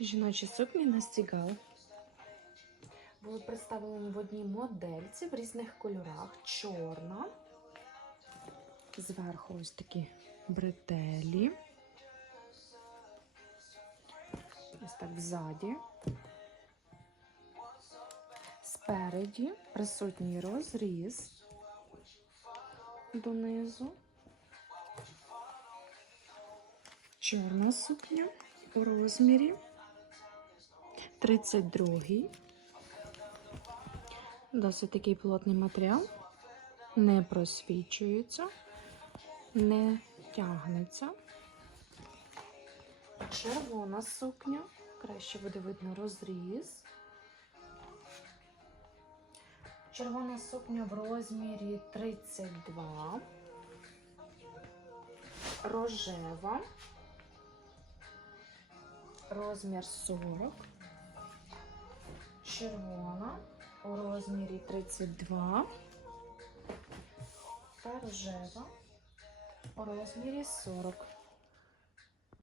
Жіночі сукні на стігал. Були представлені в одній модельці в різних кольорах. Чорна. Зверху ось такі бретелі. Ось так ззаді. Спереді присутній розріз донизу. Чорна сукня у розмірі 32. Досить такий плотний матеріал. Не просвічується, не тягнеться. Червона сукня. Краще буде видно розріз. Червона сукня в розмірі 32. Рожева. Розмір 40. Червона у розмірі 32. Та рожева у розмірі 40.